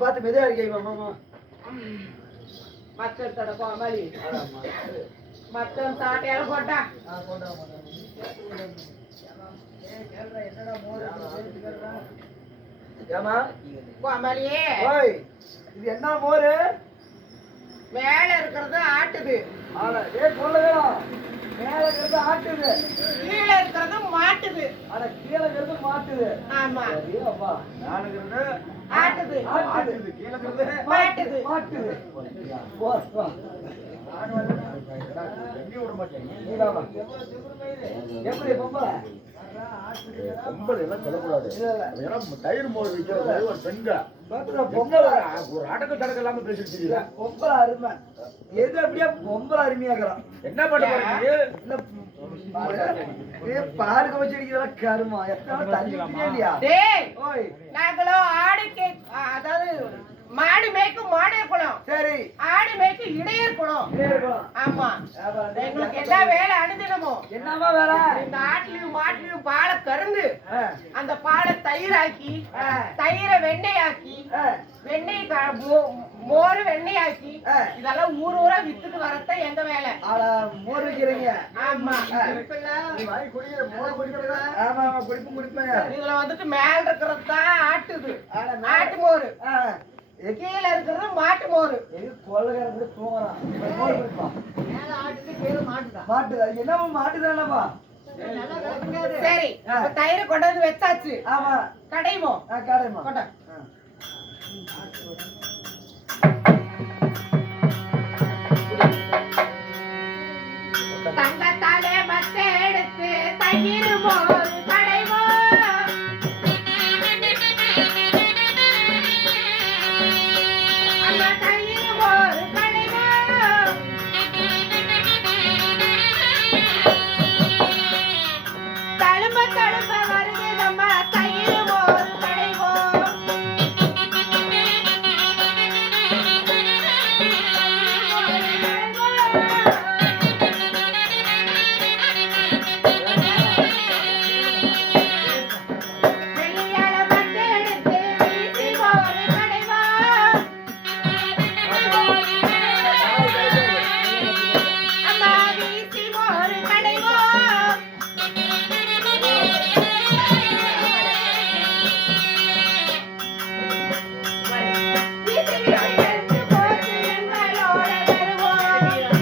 பார்த்து மெதுவா இருக்கீங்க மாமா. மச்சம் தட கோமாளி மச்சம் சாட்டையால போட்டா என்னடா மோர் ஏமா கோமாளியே ஓய் இது என்ன மோர் மேல இருக்கிறது ஆட்டுது ஆனா ஏய் சொல்லவேடா மேல இருக்கிறது ஆட்டுது கீழே இருக்கிறது மாட்டுது ஆனா கீழ இருக்கிறது மாட்டுது ஆமா சரி அப்பா மேல இருக்கிறது ஆட்டுது ஆட்டுது கீழ இருக்கிறது மாட்டுது மாட்டுது வா வா எங்க விட மாட்டேன் எப்படி பொம்பளை பொம்பளை எல்லாம் சொல்லக்கூடாது. ஏன்னா தயிர் மோர் விற்கிறது ஒரு பெண்க பொம்பளை ஒரு அடக்க தடக்க இல்லாம பேசிட்டு பொம்பளை அருமை எது அப்படியே பொம்பளை அருமையாக்குறான் என்ன பண்ண போறீங்க? பாருக்க வச்சிருக்கிறதா கருமா எத்தனை தள்ளிக்கிட்டே இல்லையா டேய் ஓய் நாங்களும் ஆடுக்கு அதாவது மாடு மேய்க்கும் மாடே குளம் சரி ஆடு மேய்க்கும் இடையர் குளம் ஆமா எங்களுக்கு என்ன வேலை அனுதினமோ என்னமா வேலை இந்த ஆட்டுலயும் மாட்டுலயும் பாலை கறந்து அந்த பாலை தயிராக்கி தயிரை வெண்ணெயாக்கி வெண்ணெய் மோர் வெண்ணெயாக்கி இதெல்லாம் ஊர் ஊரா வித்துட்டு வரத்தான் எங்க வேலை மோர் வைக்கிறீங்க ஆமா ஆமா ஆமா குடிப்பும் குடிப்பேன் இதுல வந்துட்டு மேல இருக்கிறது தான் ஆட்டுது ஆட்டு மோர் கீழே இருக்கிறது மாட்டு மோர் கொள்ளக்காரன் கூட தூங்குறான் மோர் குடிப்பான் மேல ஆட்டுது கீழே மாட்டுதான் மாட்டுதா என்னமா மாட்டுதானப்பா சரி இப்ப தயிரை கொண்டு வந்து வச்சாச்சு ஆமா கடைவோம் கடைமா கொண்ட தங்கத்தாலே மத்த எடுத்து தயிர் மோர் கடைவோம் அம்மா தயிர் மோர் கடைவோம் தழும்ப தழும்ப வருகிறம்மா தயிர் மோர் கடைவோம் வெளியால மத்த எடுத்து வீசி மோர் கடைவோம் அம்மா வீசி மோர் கடைவோம் வீசி வீசி எடுத்து போட்டு எங்களோட வருவோம்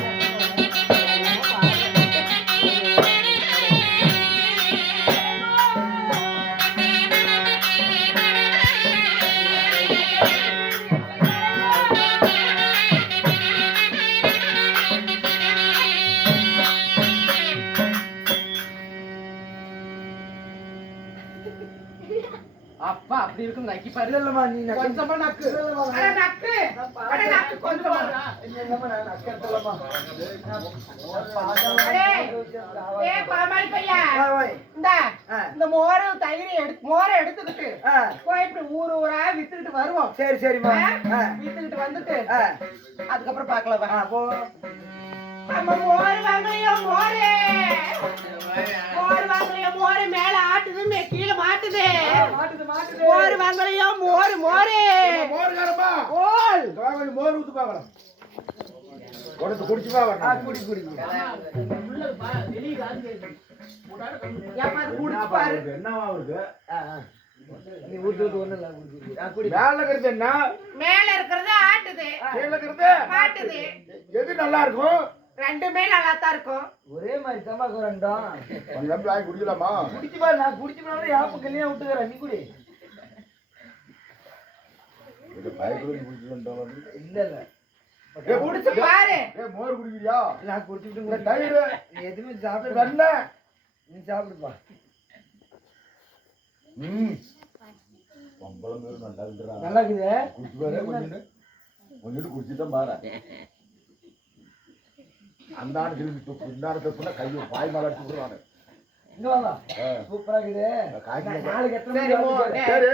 அப்பா அப்படி இருக்கும் நக்கி பாரு இல்லம்மா நீ கொஞ்சமா நக்கு அட நக்கு அட நக்கு கொஞ்சமா ஏ பாமால் பையா இந்த மோரை எடுத்துக்கிட்டு போய் இப்படி ஊர் ஊரா வித்துக்கிட்டு வருவோம் சரி சரிம்மா வித்துக்கிட்டு வந்துட்டு அதுக்கப்புறம் பாக்கலாம் போ நம்ம மோர் வாங்கலையோ மோரே மோர் வாங்கலையோ மோரு மேல ஆட்டுது கீழே மாட்டுது மாட்டுது மாட்டுது மோர் வாங்கலையோ மோர் மோரே மோர்காரப்பா ஓல் மோர் ஊத்து பாக்கலாம் உடத்து குடிச்சு பாக்கலாம் குடி குடி ஏப்பா குடிச்சு பாரு என்னவா இருக்கு நீ ஊத்து ஊத்து ஒண்ணு இல்ல குடி மேல இருக்கிறது என்ன மேல இருக்கிறது ஆட்டுது கீழ இருக்கிறது மாட்டுது எது நல்லா இருக்கும் ரெண்டுமே நல்லா தான் இருக்கும் ஒரே மாதிரி தமாக்கு ரெண்டும் ஒரு நம்பி வாங்கி குடிக்கலாமா குடிச்சு பாரு நான் குடிச்சு போனாலும் யாப்பு கல்யாணம் விட்டுக்கிறேன் நீ குடி இல்ல இல்ல குடிச்சு பாரு மோர் குடிக்கிறியா நான் குடிச்சுட்டு தயிர் எதுவுமே சாப்பிட்டு வெண்ணெய் நீ சாப்பிடுப்பா பம்பளம் பேரு நல்லா இருக்குறா நல்லா இருக்குது குடிச்சு பாரு கொஞ்சம் குடிச்சுதான் பாரு அந்த ஆடு திரும்பி தூக்கு இந்த ஆடு தூக்குனா கையை பாய் மேல அடிச்சு விடுவாங்க இங்க வாங்க சூப்பரா இருக்குது நாளைக்கு எத்தனை மணிக்கு சரி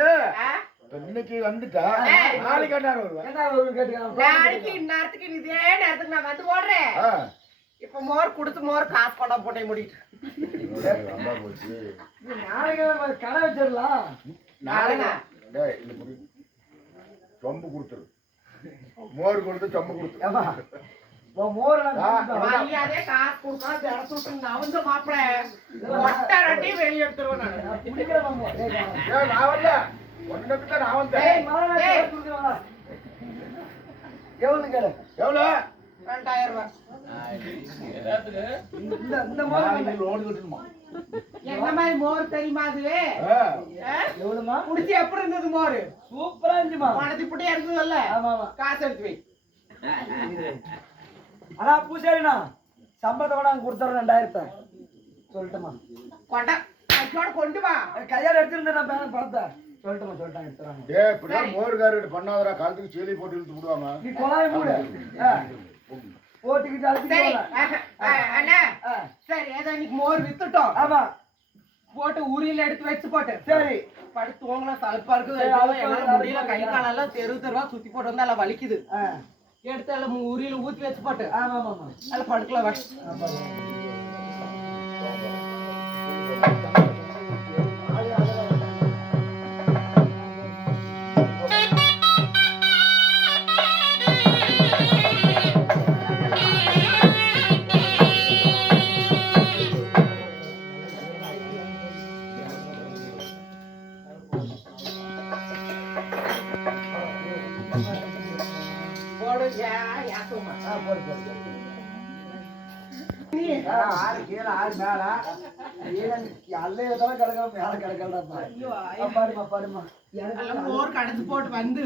இன்னைக்கு வந்துட்டா நாளைக்கு என்ன வருவேன் என்ன வருவேன் கேட்டுக்கலாம் நாளைக்கு இந்நேரத்துக்கு இதே நேரத்துக்கு நான் வந்து போடுறேன் இப்ப மோர் குடுத்து மோர் காசு கொண்டா போட்டே முடிட்டு நாளைக்கு கடை வச்சிடலாம் நாளைக்கு சொம்பு கொடுத்துரு. மோர் கொடுத்து சொம்பு கொடுத்துரு. ஏம்மா, உன் மோரெல்லாம் குடிச்சிட்டோம். மரியாதையா காசு கொடுக்காம திறத்து விட்டு நவந்த மாப்பிள ஒட்டரட்டி வெளியே எடுத்துருவேன் நான். நான் குடிக்கிறேன் மோர். ஏய், ஏய், நான் வரல. உனக்கு தான் நான் வந்தேன். ஏய், மோரெல்லாம் ஏய். குடிக்கிறவா? எவ்வளவு கேளு? எவ்வளோ? 2000 ரூபாய். இந்த மோர் நான் லோடு கட்டணுமா? என்ன மாதிரி மோர் தெரியுமா அது? ஆ. எவ்வளவுமா? குடிச்சு எப்படி இருந்தது மோர்? சூப்பரா இருந்துமா. மனது இப்படியே இருந்ததுல்ல? ஆமா ஆமா. காசு எடுத்து வை. ஆனா பூசாரிண்ணா சம்பளத்தை கூட நாங்க கொடுத்துறோம் 2000 சொல்லட்டுமா? கொண்டா அதோட கொண்டு வா. கையால எடுத்துருந்தேன் நான் பணத்தை சொல்லட்டுமா? சொல்லிட்டாங்க எடுத்துறாங்க. டேய், இப்படிதான் மோர்காரர் பண்ணாதடா. காலத்துக்கு சேலி போட்டு இழுத்து விடுவாங்க. நீ குழாய் மூடு. ஓட்டிக்கிட்டு அழைச்சிட்டு சரி போங்க. அண்ணா சரி ஏதோ இன்னைக்கு மோர் வித்துட்டோம். ஆமா போட்டு உரியில எடுத்து வச்சு போட்டு சரி. படுத்து உங்களை சலுப்பா இருக்குது. சரி, அலுப்பா என்னால இருக்கு, முடியல. கை காலெல்லாம் தெருவா சுத்தி போட்டு வந்து எல்லாம் வலிக்குது. ஆ. எடுத்து எல்லாம் உரியில ஊத்தி வச்சு போட்டு ஆமா ஆமா ஆமா. அதில் படுக்கல வா. ஆமா. போடு யாசுமா. போடு போடு. ஆறு கீழே ஆறு மேல அல்லையதான் கிடக்கலாம் மேல கிடக்கலாம்ப்பா. பாருமா பாருமா. எல்லாம் மோர் கடைச்சு போட்டு வந்து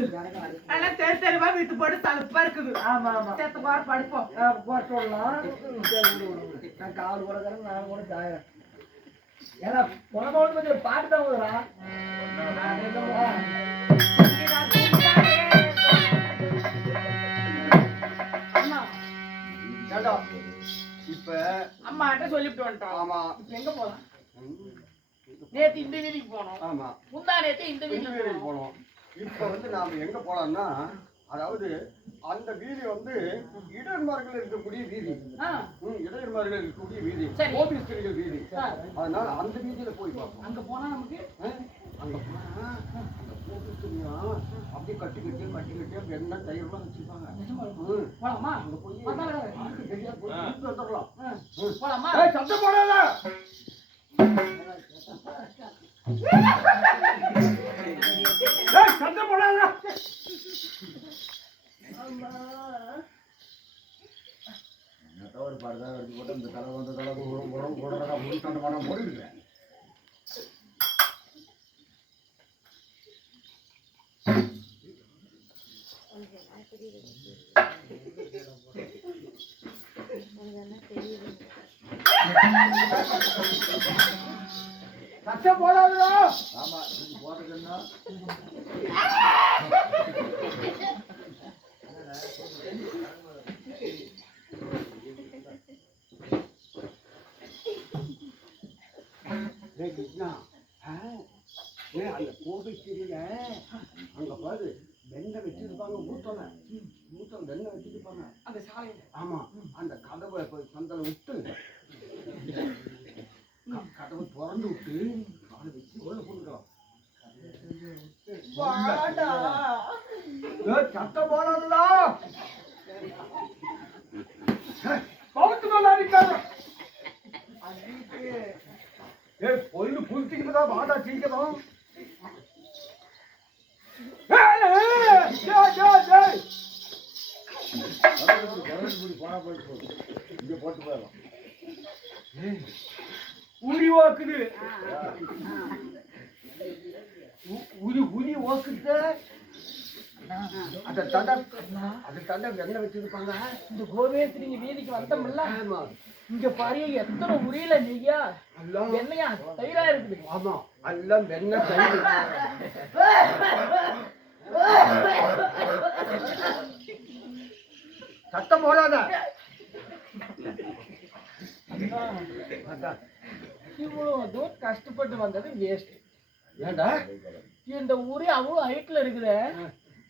எல்லாம் தெரு தெருவா வித்து போட்டு சலுப்பா இருக்குது. ஆமா ஆமா. சேர்த்து போற படுப்போம். போட்டு விடலாம். சரி, விடு, விடு, விடு. நான் கால் கூட தரேன் நான் கூட தாயிரேன். ஏன்னா புறமோடு கொஞ்சம் ஒரு பாட்டு தான் விடுறா. இப்ப அம்மாட்ட சொல்லிட்டு வந்துட்டோம். ஆமா. இப்ப எங்க போலாம்? நேத்து இந்த வீதிக்கு போனோம். ஆமா. முந்தா நேத்து இந்த இந்த வீதிக்கு வீதிக்கு போனோம். போனோம். இப்ப நாம எங்க போலாம்னா, அதாவது அந்த வீதி இடர்மார்கள் இருக்கக்கூடிய வீதி. இடர்மார்கள் இருக்கக்கூடிய வீதி. சரி. கோபிஸ்திரிகள் வீதி. அதனால அந்த வீதியில போய் பார்ப்போம். அங்க போனா நமக்கு அங்க போனா அந்த கோபிஸ்திரியா அப்படியே கட்டி வெண்ணெய் தயிர்லாம் வச்சிருப்பாங்க. போலாமா? அங்க போய் போலாமா? வந்துடலாம். போலாமா? சத்தம் போடாத. சத்தம் போடாத. ஒரு படத்தை எடுத்து போட்டு இந்த தலை வந்து தலை உடம்பு படம் போட்டுருக்கேன். சத்தம் போடாதா? ஆமா, போடுறதுன்னா அந்த கோபிஸ்திரியில அங்க பாரு வெண்ணெய் வச்சிருப்பாங்க. மூத்தம் வெண்ணெய் வச்சிருப்பாங்க அந்த சாலையில. ஆமா. அந்த கதவை சந்தல விட்டு கதவை திறந்து விட்டு அதை வச்சு உள்ள போட்டுக்கலாம். சத்தம் போடாதா? கவுத்து மேலாதிக்காத. பொண்ணு புரிச்சுக்கிட்டதா வாடா சீக்கிரம். இங்க போட்டு போயிடலாம். உரி ஓக்குது. உரி ஓக்குது. அந்த தண்டை வெண்ணெய் வச்சிருப்பாங்க. இந்த கோவேஸ்வரிங்க வீதிக்கு வந்தோம்ல, ஆமா. இங்க பாரு எத்தனை உரியில நெய்யா எண்ணெயா தயிரா இருக்குது. ஆமா, எல்லாம் வெண்ணெய் தயிர். சத்தம் போடாத. இவ்வளவு தூரம் கஷ்டப்பட்டு வந்தது வேஸ்ட். ஏண்டா இந்த உரி அவ்வளவு ஹைட்ல இருக்குது,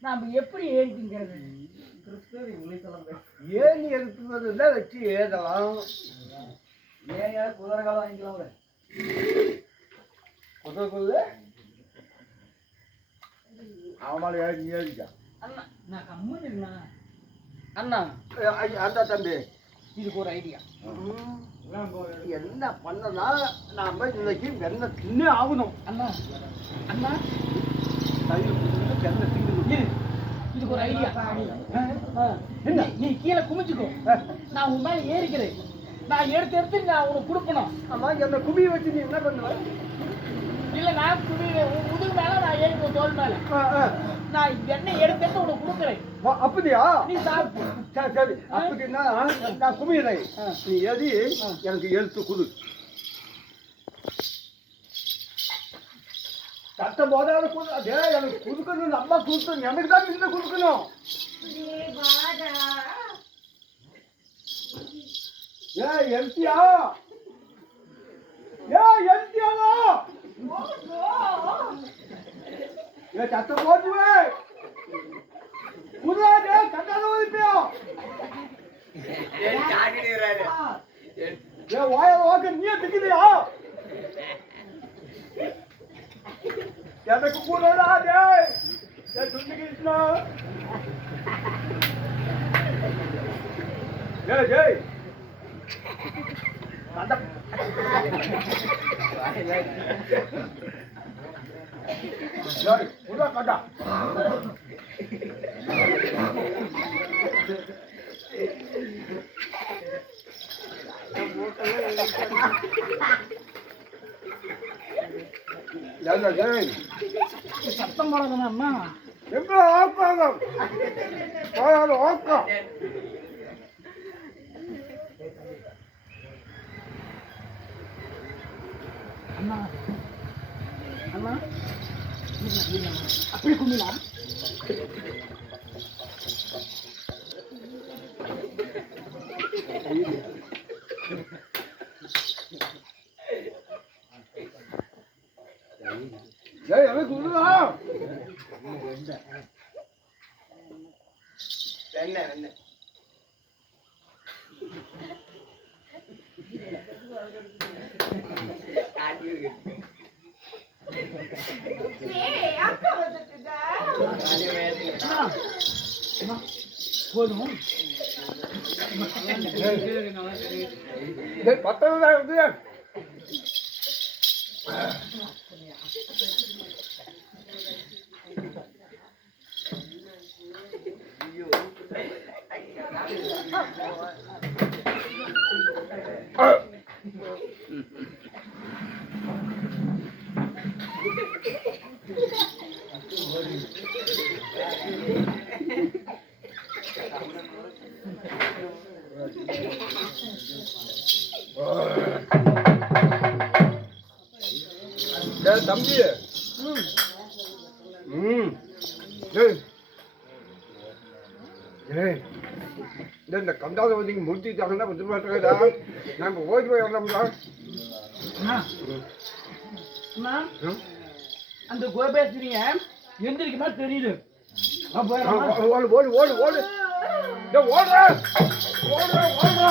நாம எப்படி ஏறிக்கிறது? ஏணி எடுத்துதான் வச்சு ஏதலாம். ஏன் குதிரை காலம் வாங்கிக்கலாம். குதிரை அவமால ஏறி ஏறிக்கா. அண்ணா நான் கம்முன்னு இருக்கேண்ணா. அண்ணா அந்த தம்பி இதுக்கு ஒரு ஐடியா. என்ன பண்ணனா நாம இன்னைக்கு வெண்ணெய் தின்னே ஆகணும். அண்ணா அண்ணா தயிர் வெண்ணெய் தின்னு இதுக்கு ஒரு ஐடியா. என்ன நீ கீழே குமிச்சுக்கோ, நான் உன் மேல ஏறிக்கிறேன். நான் எடுத்து நான் உனக்கு கொடுக்கணும். ஆமா என்ன குமியை வச்சு நீ என்ன பண்ணுவ? இல்ல நான் முதுகு மேல நான் ஏறிக்கோ, தோல் மேல நான் எண்ணெய் எடுத்து உனக்கு கொடுக்குறேன். அப்படியா? நீ சாப்பிட்டு. சரி சரி, அப்படின்னா நான் குமியிறேன். நீ எதி எனக்கு எடுத்து கொடு. சட்டம் போதாத கொடு. அதே எனக்கு கொடுக்கணும். அம்மா கொடுக்கணும், எனக்கு தான் இந்த கொடுக்கணும். எம்டியா எம்டியாவா சட்டம் போட்டுவே புதாதே கட்டாத ஓடிப்பியோ வாய வாக்க நீ திக்கிறியா? எனக்கு கூடடா டேய் துண்டு கிருஷ்ணா ஜெய் அந்த ஜெய் புதா கட்டா சத்தம் போடாதண்ணா. அம்மா எங்க ஆப்பாங்க ஆக்கா அண்ணா அண்ணா அப்படி கும்பிடா. எனக்கு உருவா என்ன போதும் பத்ததான் இருக்கு. தம்பி இந்த கண்டாத வந்து முடிச்சுட்டாங்கன்னா கொஞ்சம் மாட்டேங்கடா. நம்ம ஓடி போய் வரலாம்டா. அந்த கோபேஸ்வரிங்க எந்திரிக்க மாதிரி தெரியுது. ஓடு ஓடு ஓடு ஓடு ஓடுற ஓடுற ஓடுற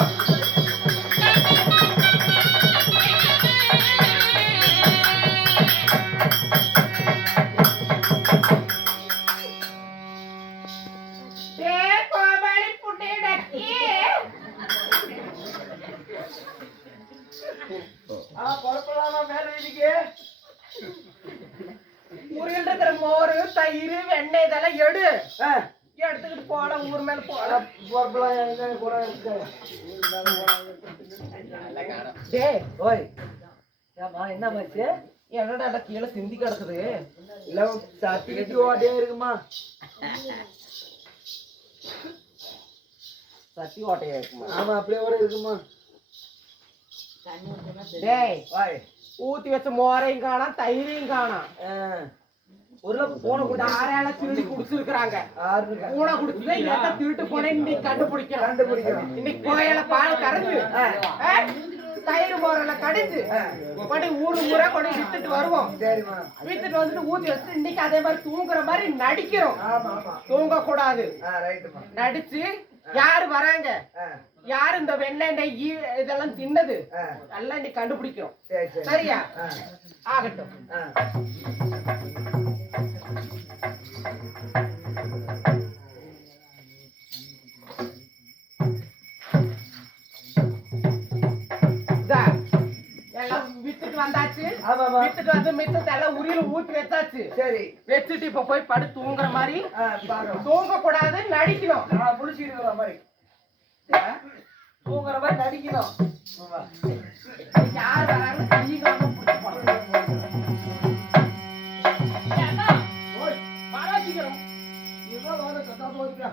ஊரில் இருக்கிற மோரு தயிர் வெண்ணெய் இதெல்லாம் எடுத்துக்கிட்டு போல ஊர் மேல போல. என்ன மாச்சு? என்னடா கீழே சிந்தி கிடக்குது. இல்ல சட்டிக்கிட்டு ஓட்டே இருக்குமா? சட்டி ஓட்டையா இருக்குமா? ஆமா அப்படியே கூட இருக்குமா? டேய் ஊத்தி வச்ச மோரையும் காணாம் தயிரையும் காணாம். ஒரு பூனை கூட ஆறால திருடி குடிச்சிருக்காங்க. பூனை குடிச்சுதான் எந்த திருட்டு போனே இன்னைக்கு கண்டுபிடிக்கிறோம். இன்னைக்கு கோயில பால் கறந்து தயிர் மோரல கடிச்சு கொண்டு ஊரு ஊரா கொண்டு வித்துட்டு வருவோம். வித்துட்டு வந்துட்டு ஊத்தி வச்சுட்டு இன்னைக்கு அதே மாதிரி தூங்குற மாதிரி நடிக்கிறோம். தூங்க கூடாது. நடிச்சு யாரு வராங்க, யாரு இந்த வெண்ணெய் நெய் இதெல்லாம் தின்னது எல்லாம் இன்னைக்கு கண்டுபிடிக்கிறோம். சரியா? ஆகட்டும். வித்துட்டு வந்தாச்சு. ஆமாமா. வித்துட்டு வந்து மிச்சத்தை எல்லாம் உரியில ஊத்தி வச்சாச்சு. சரி. வச்சுட்டு இப்ப போய் படுத்து தூங்குற மாதிரி. பாக்கலாம். தூங்க கூடாது, நடிக்கணும். புடிச்சிருக்கிற மாதிரி. தூங்குற மாதிரி நடிக்கணும். யார் வராங்க கைகாம புடிச்சு போடுறது. ஏன்னா ஓய் பாராட்டிக்கிறோம். இவ வர கதா போறியா?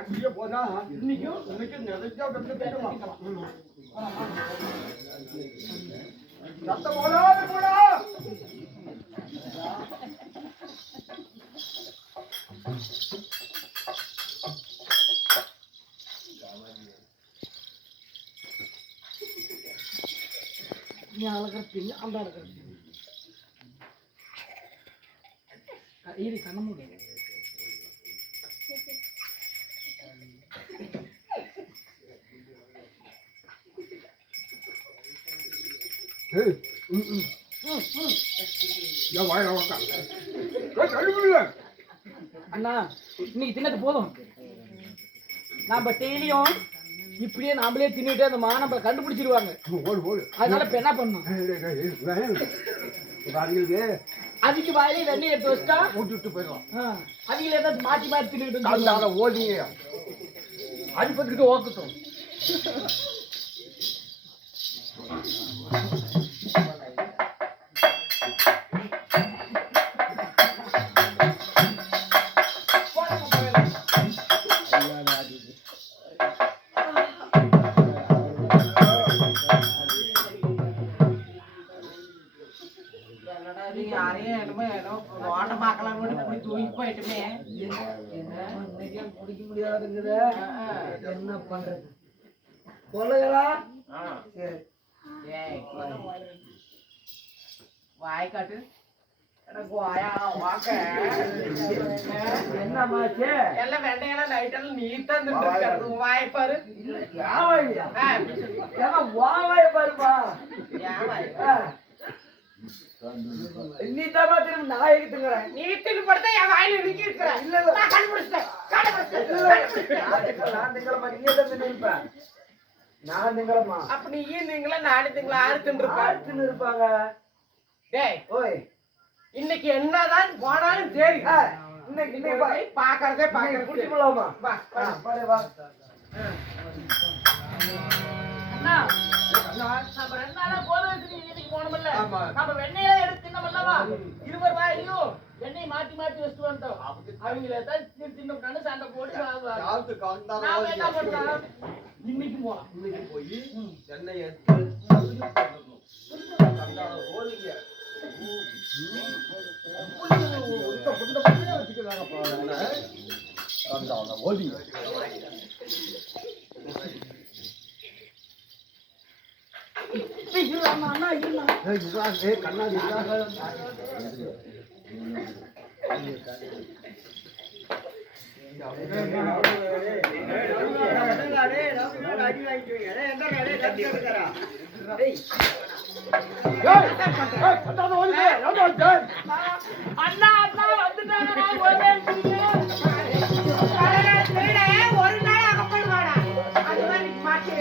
அங்கேயே போனா இன்னைக்கு நிறைய சத்த போடாது போடா. நீ அழகறீங்க அந்த அழகறீங்க. இது கண்ண மூடி. அண்ணா இன்னைக்கு தின்னது போதும். நாம டெய்லியும் இப்படியே நாமளே தின்னுட்டு அந்த மானப்ப கண்டுபிடிச்சிருவாங்க. அதனால இப்ப என்ன பண்ணணும்? அதுக்கு வாயிலே வெண்ணெய் எடுத்து வச்சா விட்டுட்டு போயிடும். அதுல ஏதாவது மாற்றி மாற்றி தின்னுட்டு ஓடி அடிப்பட்டுக்கிட்டு ஓக்கட்டும். யாரையும் ஓட்ட பார்க்கலாம் தூக்கி போயிட்டுமே. குடிக்க முடியாதுங்குது. என்ன பண்றது? சொல்லுங்களா? வாய் காட்டு. எனக்கு வாயா வாக்க என்ன மாச்சு? எல்லாம் வெண்டையெல்லாம் நைட்டெல்லாம் நீட்டா இருந்துட்டு வாய் பாரு. யாவாயா? ஏமா வாவாய பாருமா? நீ தான் திரும்ப நான் எகிட்டுங்கிறேன். நீ தின்னு படுத்தா என் வாயில இடுக்கி இருக்கிறேன். இல்ல இல்ல நான் கண்டுபிடிச்சிட்டேன். நான் திங்களமா நீ தான் தின்னுப்பேன். நான் திங்களமா அப்ப நீயும் திங்களா நானும் திங்களா ஆறு தின்னு இருப்பாங்க. டேய் ஓய் இன்னைக்கு என்னதான் போனாலும் சரி. இன்னைக்கு பாக்குறதே பாக்குறது குடிச்சு போலாமா? வா பாரு வா. அண்ணா நம்ம 2 நாளா போன வீட்டுக்கு போனோம்ல. ஆமா. நம்ம வெண்ணெயில எடுத்து தின்னோம்லவா? இருவர் வாயிலையும் வெண்ணெய் மாத்தி மாத்தி வச்சுட்டு வந்துட்டோம். அவங்கள தான் தின்னு சண்டை போட்டு நாம என்ன பண்ணலாம்? இன்னைக்கு போலாம். இன்னைக்கு போய் எண்ணெய் எடுத்து ஓடி கண்ணாடி அண்ணா அண்ணா வந்துட்டாங்க. நான் ஒரு நாள் அகப்படுவாடா. அது மாதிரி மாற்றி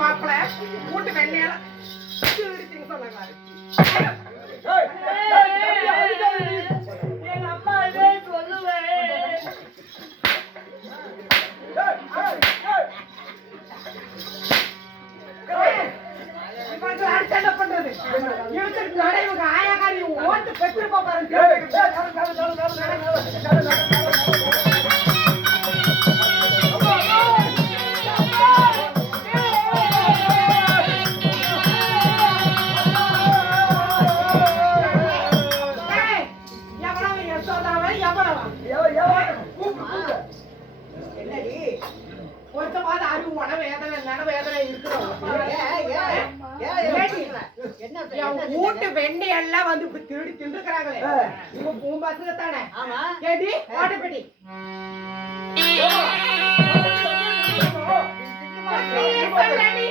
மாப்பிள்ள கூட்டு வெண்ணையெல்லாம் சொன்னாங்க. எங்க அம்மா இதே சொல்லுவேன். என்ன பண்றது? இழுத்துட்டு நட இவங்க ஆயாக்காரி ஓட்டு பெற்று போறாங்க. என்னடி கொஞ்சமாவது அறிவு மன வேதனை நன வேதனை இருக்கிறோம். வீட்டு வெண்ணெய் எல்லாம் வந்து இப்படி திருடி தின்றுக்கிறாங்களே. இவங்க பூம்பாசுங்க தானே? கேடி ஓட்டப்படி சொன்னடி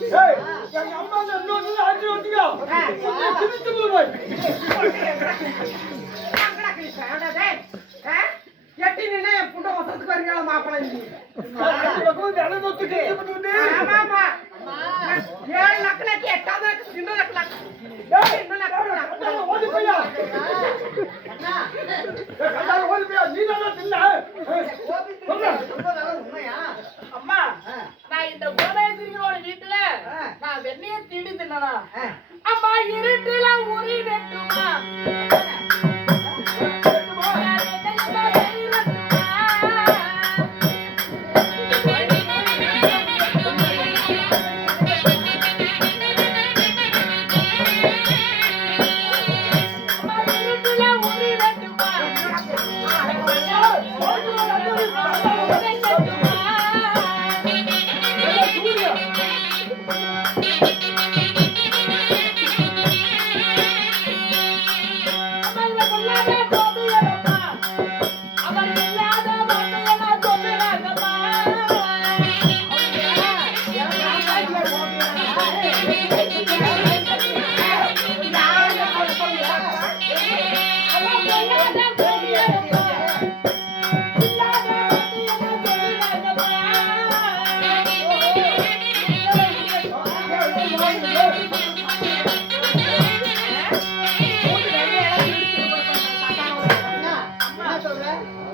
ஏய், எங்க அம்மா அந்த இன்னொரு ஆட்சி வச்சுக்கோ. கொஞ்சம் திணிச்சு போய். எட்டி நின்று என் புண்ணை வசத்துக்கு வருங்களா மாப்பிள்ளை ஆட்சி பக்கம் வேலை நோத்து கிழிச்சு போட்டுக்கிட்டு. ஆமாமா 7 லட்சம் 8வது லட்சம் சின்ன லட்சம் இன்னும் கண்டால ஓடி போயா. கண்டால ஓடி போயா. நீ தானே தின்ன. அம்மா நான் இந்த கோதாயத்திரிகளோட வீட்டுல நான் வெண்ணைய தீண்டி தின்னா அம்மா இருட்டுல உரி வெட்டுமா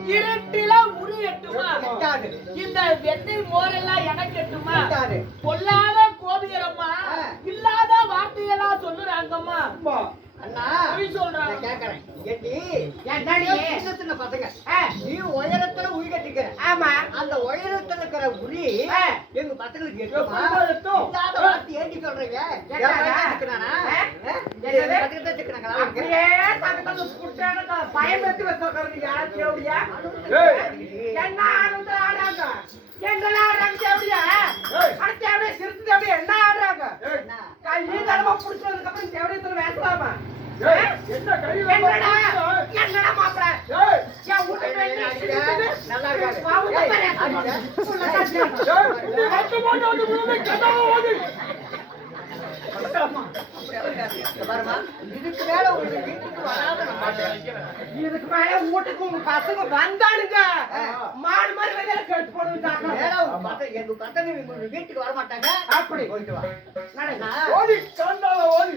இருட்டில உரி எட்டுமா இந்த வெண்ணெய் மோரெல்லாம் எனக்கு எட்டுமா பொல்லாத கோபியரம்மா இல்லாத வார்த்தையெல்லாம் சொல்லுறாங்கம்மா அண்ணா நீ சொல்றாங்க நான் கேக்குறேன் ஏடி என்னடி சின்ன சின்ன பசங்க நீ உயரத்துல உரி கட்டிக்கிற ஆமா அந்த உயரத்துல இருக்கிற உரி எங்க பசங்களுக்கு எட்டுமா எட்டும். இல்லாத வார்த்தை ஏண்டி சொல்றீங்க அப்படியே பக்கத்துல புட்டான பயன்படுத்தி வச்சிருக்கிறது யார் தேவடியா ஏய், என்ன ஆடுறது ஆடாங்க எங்கள ஆடுறாங்க தேவடியா அடுத்த தேவடியா சிறுத்து தேவடியா என்ன ஆடுறாங்க கையை தடவை புடிச்சதுக்கு அப்புறம் தேவடியத்துல பேசலாமா ஏய், என்ன கையில என்னடா என்னடா மாப்பிள ஏய், என் வீட்டுக்கு வந்து நல்லா இருக்காது ஏய், கட்டு போட்டு வந்து விழுந்து கண்டால ஓடி. பாருமா இதுக்கு மேல உங்களுக்கு வீட்டுக்கு வராத நான் மாட்டேன் இதுக்கு மேல வீட்டுக்கு உங்க பசங்க வந்தானுங்க மாடு மாதிரி வெளியில கட்டு போடுவாங்க மேல உங்க பசங்க எங்க பசங்க உங்க வீட்டுக்கு வர மாட்டாங்க அப்படி போயிட்டு வா நடனா ஓடி, கண்டால ஓடி.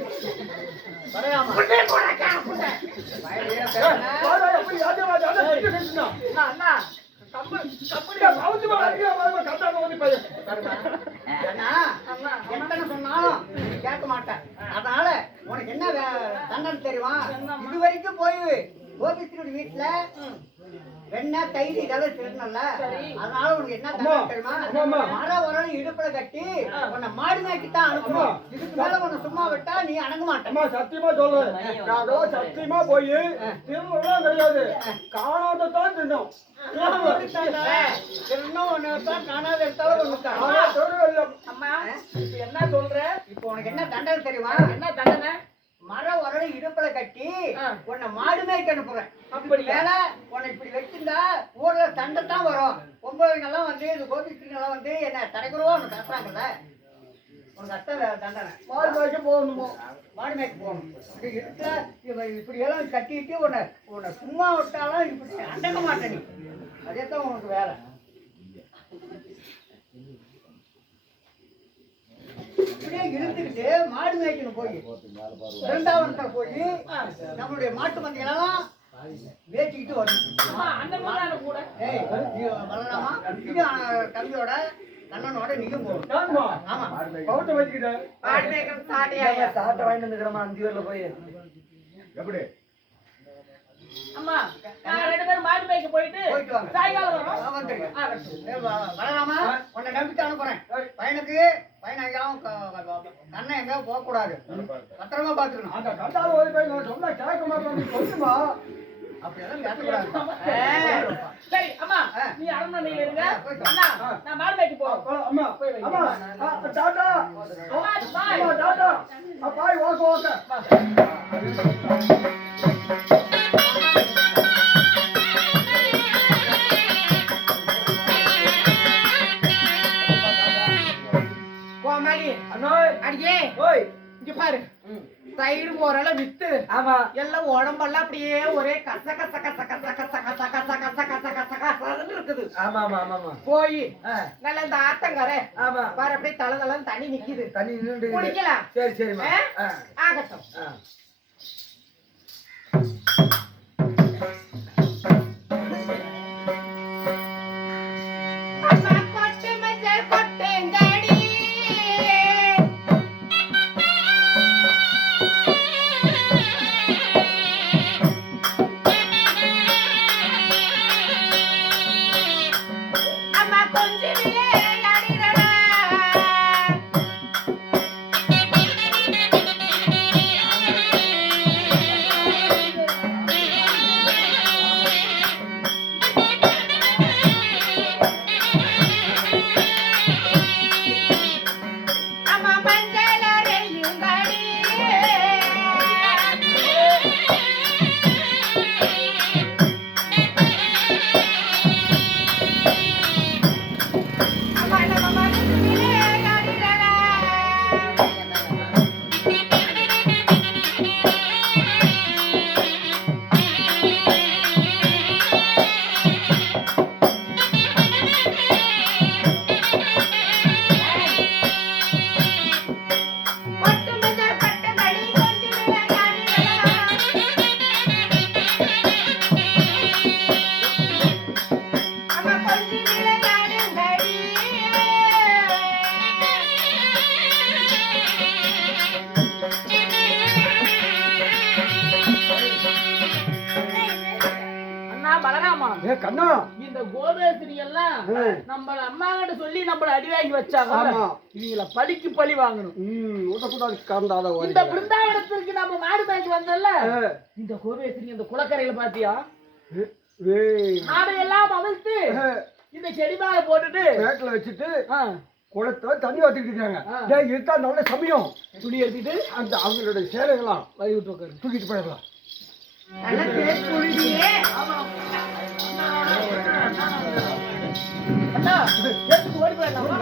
வரையாமா புட்டே போட கேப்புங்க வயலே ஏய், பேசுனா வாடா, எப்படி யாஜமா ஜாட திட்டு கட்டினா. அண்ணா அப்படியே பவுத்து மேல அடிக்கிற மாதிரி கண்டால ஓடி போய். அண்ணா எத்தனை சொன்னாலும் நீ கேட்க மாட்டேன் அதனால உனக்கு என்ன தண்டனை தெரியுமா இது வரைக்கும் போய் கோபிஸ்வரர் வீட்டுல வெண்ணெய் தயிர் இதெல்லாம் திருநல்ல அதனால உனக்கு என்ன தண்டனை தெரியுமா ஆமா. மர உரம் இடுப்புல கட்டி உன்னை மாடு மேய்க்கித்தான் அனுப்பணும் இதுக்கு மேல உன்னை சும்மா விட்டா நீ அடங்க மாட்டேன் அம்மா சத்தியமா சொல்றேன். நான் அதெல்லாம் சத்தியமா போய் திரும்பலாம் கிடையாது. காணாததான் தின்னோம். திருநம் ஒண்ணு தான் காணாத எடுத்தாலும் ஒண்ணு தான் ஆனா தெருவில் அம்மா இப்ப என்ன சொல்ற இப்போ உனக்கு என்ன தண்டனை தெரியுமா என்ன தண்டனை மர உரலை இடுப்புல கட்டி உன்னை மாடு மேய்க்க அனுப்புறேன் அப்படி மேல உன்னை இப்படி வச்சிருந்தா ஊர்ல சண்டை தான் வரும் பொம்பளைங்கெல்லாம் வந்து இந்த கோபிஸ்திரிங்கெல்லாம் வந்து என்ன தடைக்குறவா ஒன்று பேசுறாங்கல்ல உனக்கு அத்தை தண்டனை மாடு மேய்க்க போகணுமோ. மாடு மேய்க்க போகணும் இப்படி இருக்கிற இப்படி எல்லாம் கட்டிட்டு உன்னை உன்னை சும்மா விட்டாலும் இப்படி அடங்க மாட்டேன் நீ அதே தான் உனக்கு வேலை இப்படியே இழுத்துக்கிட்டு மாடு மேய்க்கணும் போய் இரண்டாவதுல போய் நம்மளுடைய மாட்டு மந்தைகளெல்லாம் வேச்சிக்கிட்டு வரணும் அம்மா அந்த மாதிரி கூட ஏய் நீ வரலாமா இது தம்பியோட கண்ணனோட நீயும் போகணும் ஏன்மா? ஆமா பவுத்தை வச்சுக்கிட்டேன். மாடு மேய்க்கிற சாட்டியா சாட்டை வாங்கிட்டு வந்துக்கிறோமா அந்த ஊர்ல போய் எப்படி? அம்மா நான் 2 பேரும் மாடு மேய்க்க போயிட்டு போயிட்டு வாங்க. சாயங்காலம் வரோம் வந்துருங்க வரலாமா உன்னை நம்பிட்டு அனுப்புறேன் பையனுக்கு பையன் எங்கேயும் கண்ணை எங்கேயும் போகக்கூடாது பத்திரமா பாத்துக்கணும் அந்த கண்டால ஓடி போய் நான் சொன்னா கேட்க மாட்டேன் சொல்லுமா. அப்படியெல்லாம் பேசக்கூடாது சரி அம்மா நீ அரண்மனையில இருங்க அண்ணா நான் மாடு மேய்க்க போறோம் அம்மா அம்மா டாடா பாய் அம்மா டாடா பாய் ஓகே ஓகே. கோமாளி அண்ணா அடியே ஓய் இங்க பாரு தயிர் மோரெல்லாம் வித்து ஆமா எல்லாம் உடம்பெல்லாம் அப்படியே ஒரே கச கச கச கச கச கச கச கச கச கச கசன்னு இருக்குது. ஆமா ஆமா ஆமா போய் ஆ. நல்ல இந்த ஆத்தங்கரை ஆமா பாரு அப்படியே தலை தலைன்னு தண்ணி நிக்குது. தண்ணி நின்று குடிக்கலாம். சரி சரிம்மா ஆகட்டும். அம்மா கொட்டு மஞ்சள் கொட்டுங்கடி. அம்மா கொஞ்சம் விளையாடிடடா. அம்மா மஞ்சள் அரையுங்கடி. அம்மா நம்ம மனசு விளையாடிடடா. கொட்டு மஞ்சள் கொட்டுங்கடி, கொஞ்சம் விளையாடிடடா. அம்மா கொஞ்சம் விளையாடுங்கடி. அண்ணா பலராமா ஏ கண்ணா இந்த கோபேஸ்வரி எல்லாம் நம்ம அம்மா கிட்ட சொல்லி நம்மள அடி வாங்கி வச்சாங்க ஆமா. இவங்கள பழிக்கு பழி வாங்கணும். உதகுதாரி காந்தாத இந்த பிருந்தாவனத்திற்கு நம்ம மாடு மேய்க்கு வந்தோம்ல இந்த கோபேஸ்வரி இந்த குளக்கரையில பாத்தியா ஆடையெல்லாம் அவிழ்த்து இந்த செடி மேல போட்டுட்டு பேட்டில் வச்சுட்டு ஆ, குளத்தை தண்ணி ஊற்றிட்டு இருக்காங்க. டேய் இருக்கா நல்ல சமயம் துணி எடுத்துட்டு அந்த அவங்களுடைய சேலைகளாம் வழி விட்டு உட்காரு. தூக்கிட்டு போயிடலாம். நல்லா தேய்ச்சி குளிடியே. அண்ணா எடுத்து ஓடி போயிடலாமா?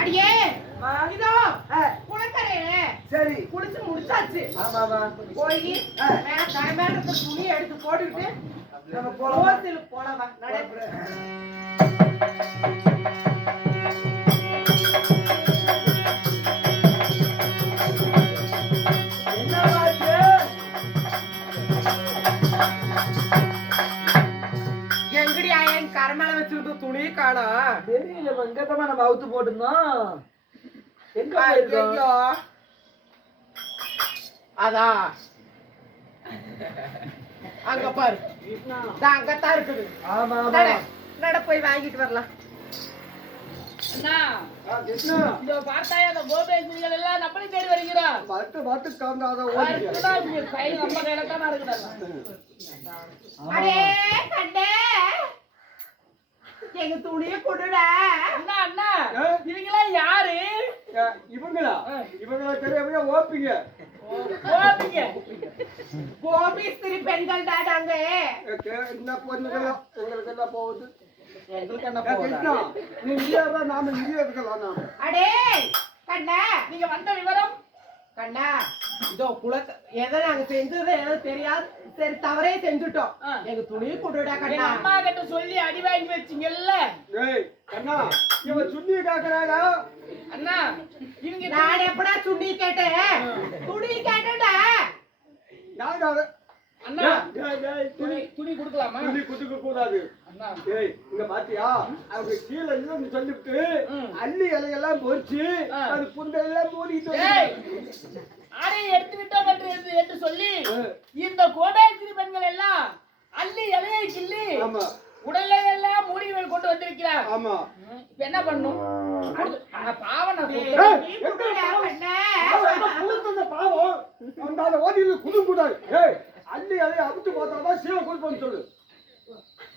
அடியே இதோ குளக்கரையில சரி குளிச்சு முடிச்சாச்சு. ஆமாமா போய் மேல கரை மேல இருக்க துணியை எடுத்து போட்டுக்கிட்டு நம்ம போலாம். கோவிலுக்கு போலாம் நட. எங்கடி ஆயன் கரை மேல வச்சுக்கிட்டு துணி காணா. தெரியல வெங்கத்தமா நம்ம அவுத்து போட்டுருந்தோம். எங்க போயிருக்கோம்? ஐயோ அதான் அங்க பாரு அங்கத்தான் இருக்குது. ஆமா ஆமா நட, நட போய் வாங்கிட்டு வரலாம். அண்ணா கிருஷ்ணா இதோ பார்த்தாயா அந்த கோபேஸ்வரிகள் எல்லாம் நம்மளை தேடி வருகிறார். பார்த்து காந்தாத ஓடி அதுக்குதான் இங்க கையில நம்ம கையில தான் இருக்குதா. அடே கண்டே எங்க துணியை கொடுடா. அண்ணா அண்ணா இவங்கெல்லாம் யாரு? இவங்களா தெரியவே ஓப்பிங்க. போவீங்க கோபீஸ்திரி பெண்கள் தாடாங்க. என்ன பொண்ணுங்களா எங்களுக்கு என்ன போகுது? எங்களுக்கு என்ன கிருஷ்ணா நீ இல்லையா நாம இங்கே இருக்கலாம். நாம அடே கண்ணா நீங்க வந்த விவரம் கண்ணா இதோ குளத்தை எதை நாங்க செஞ்சது எதோ தெரியாது. சரி தவறே செஞ்சுட்டோம். எங்க துணி கொடுடா எங்க கண்ணா. அம்மா கிட்ட சொல்லி அடி வாங்கி வச்சீங்கல்ல ஏய் கண்ணா இவன் சுண்ணி காக்குறாடா. அண்ணா இவங்க நான் எப்படா துணி கேட்டேன்? துணி கேட்டேன்டா. யாரு அண்ணா துணி துணி கொடுக்கலாமா? துணி குடுக்க கூடாது. அண்ணா ஏய் இங்க பாத்தியா அவங்க கீழே இல்லைன்னு சொல்லிவிட்டு அள்ளி இலையெல்லாம் பொறிச்சு அது புண்டையெல்லாம் மூடிட்டு ஏய் ஆடையை எடுத்து விட்டோம் என்று சொல்லி இந்த கோபேஸ்வரி பெண்கள் எல்லாம் அள்ளி இலையை கிள்ளி ஆமா உடலை எல்லாம் மூடிகள் கொண்டு வந்திருக்கிறார். ஆமா இப்ப என்ன பண்ணும்? பாவம் நான் ஏய், சொல்றேன். கொடுடா கண்ணா. புழுத்த பாவம் அந்த ஓடியில் குடுக்கூடாது. ஏய் அள்ளி இலையை அவுத்து போட்டாதான் சீலை கொடுப்போம்னு சொல்லு.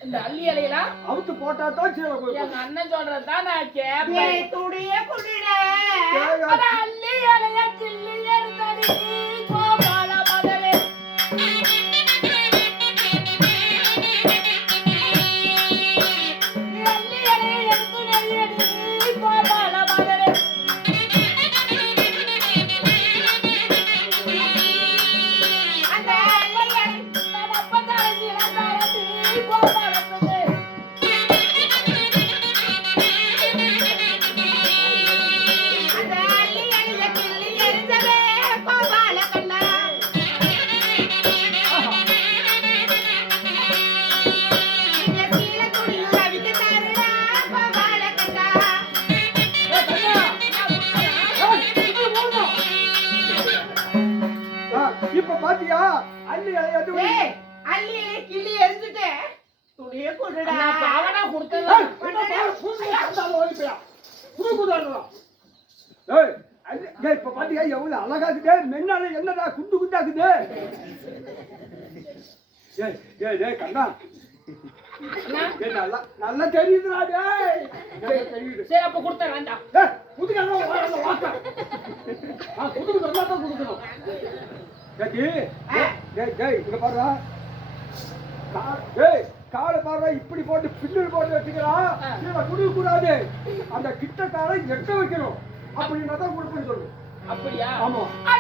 இந்த அள்ளி இலையெல்லாம் அவுத்து போட்டாதான் சீலை கொடுப்போம். எங்க அண்ணன் சொல்றதுதான் நான் கேட்பேன். ஏய் துணியை கொடுடா. அட அள்ளி இலைய கிள்ளி எடுத்தடி கோபால மகளே. பாத்தியா அள்ளி எது ஏய், அள்ளியிலே கிள்ளி எரிஞ்சுட்டேன். துணியை கொடுடா. பாவனா கொடுத்தது இப்ப பாத்தியா எவ்வளவு அழகா இருக்குது மென்னால என்னடா குண்டு குண்டாக்குது ஏய் ஏய் ஏய் கண்ணா ஏய் நல்லா தெரியுதுடா டேய் தெரியுது சரி அப்ப கொடுத்தேன் வேண்டாம் ஏய் புதுக்கண்ணா வாடா வாடா புதுக்கு நல்லா தான் கொடுக்கணும் டேய் டேய் இங்க பாருடா டேய் காலை பாருடா இப்படி போட்டு பின்னல் போட்டு வச்சுக்கிறான் இதை கொடுக்க கூடாது அந்த கிட்ட காலை எட்ட வைக்கணும் அப்படின்னா தான் கொடுப்பேன்னு சொல்லு அப்படியா ஆமா ஐ